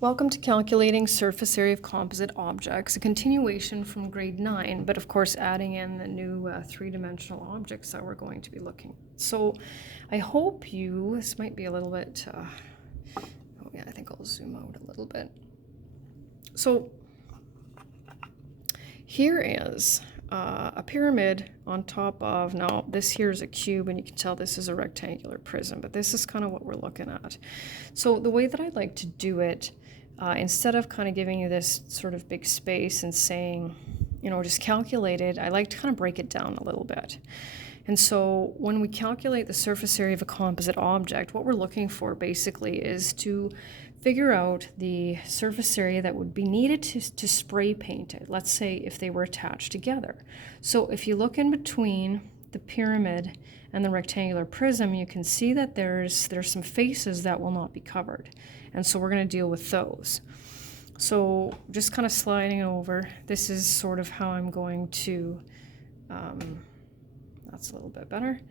Welcome to Calculating Surface Area of Composite Objects, a continuation from grade 9, but of course adding in the new three-dimensional objects that we're going to be looking at. So I hope this might be a little bit, oh yeah, I think I'll zoom out a little bit. So here is a pyramid on top of, now this here is a cube, and you can tell this is a rectangular prism, but this is kind of what we're looking at. So the way that I'd like to do it, instead of kind of giving you this sort of big space and saying, you know, just calculate it, I like to kind of break it down a little bit. And so when we calculate the surface area of a composite object, what we're looking for basically is to figure out the surface area that would be needed to spray paint it. Let's say if they were attached together. So if you look in between the pyramid and the rectangular prism, you can see that there's some faces that will not be covered. And so we're going to deal with those. So just kind of sliding over, this is sort of how I'm going to, that's a little bit better,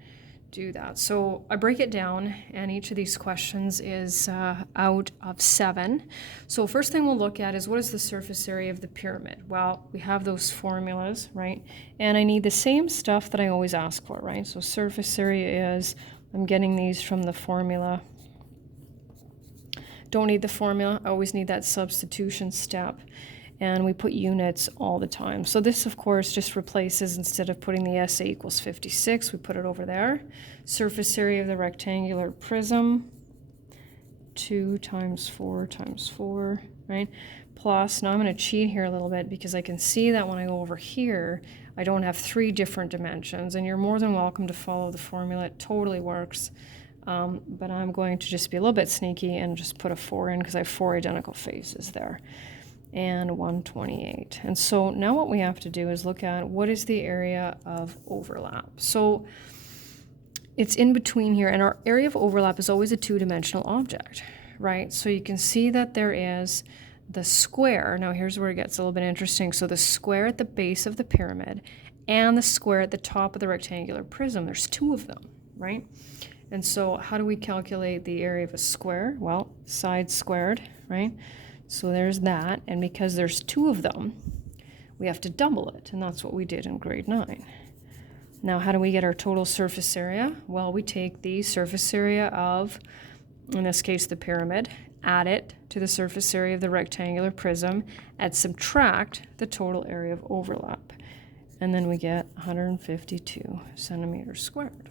do that. So I break it down, and each of these questions is out of 7. So first thing we'll look at is, what is the surface area of the pyramid? Well, we have those formulas, right? And I need the same stuff that I always ask for, right? So surface area is, I'm getting these from the formula. Don't need the formula, I always need that substitution step. And we put units all the time. So this, of course, just replaces, instead of putting the SA equals 56, we put it over there. Surface area of the rectangular prism, 2 times 4 times 4, right? Plus, now I'm going to cheat here a little bit because I can see that when I go over here, I don't have 3 different dimensions. And you're more than welcome to follow the formula, it totally works. But I'm going to just be a little bit sneaky and just put a 4 in because I have 4 identical faces there. And 128. And so now what we have to do is look at what is the area of overlap. So it's in between here, and our area of overlap is always a 2-dimensional object, right? So you can see that there is the square. Now here's where it gets a little bit interesting. So the square at the base of the pyramid and the square at the top of the rectangular prism, there's 2 of them, right? And so how do we calculate the area of a square? Well, side squared, right? So there's that, and because there's 2 of them, we have to double it, and that's what we did in grade 9. Now, how do we get our total surface area? Well, we take the surface area of, in this case, the pyramid, add it to the surface area of the rectangular prism, and subtract the total area of overlap. And then we get 152 centimeters squared.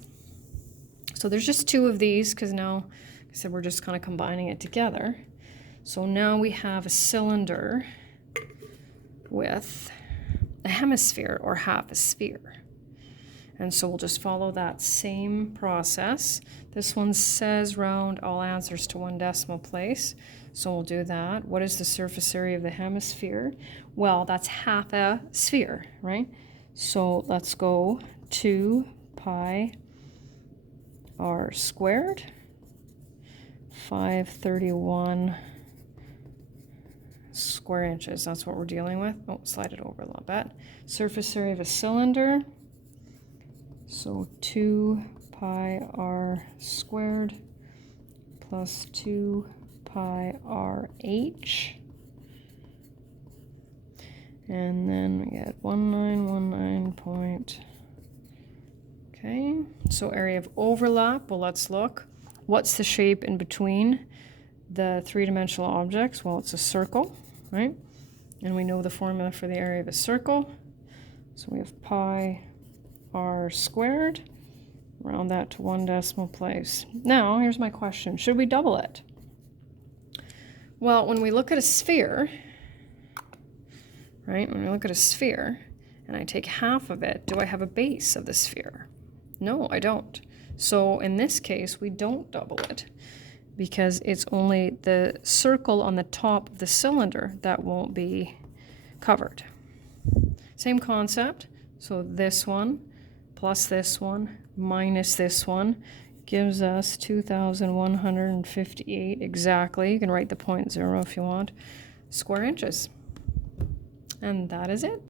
So there's just 2 of these, because now, like I said, we're just kind of combining it together. So now we have a cylinder with a hemisphere, or half a sphere. And so we'll just follow that same process. This one says round all answers to 1 decimal place. So we'll do that. What is the surface area of the hemisphere? Well, that's half a sphere, right? So let's go 2 pi r squared, 531 square inches. That's what we're dealing with. Oh, slide it over a little bit. Surface area of a cylinder. So 2 pi r squared plus 2 pi r h. And then we get 1919 point. Okay, so area of overlap. Well, let's look. What's the shape in between the 3-dimensional objects? Well, it's a circle, right? And we know the formula for the area of a circle. So we have pi r squared. Round that to 1 decimal place. Now, here's my question. Should we double it? Well, when we look at a sphere, right? When we look at a sphere, and I take half of it, do I have a base of the sphere? No, I don't. So in this case, we don't double it, because it's only the circle on the top of the cylinder that won't be covered. Same concept. So this one plus this one minus this one gives us 2,158 exactly. You can write the 0.0 if you want, square inches. And that is it.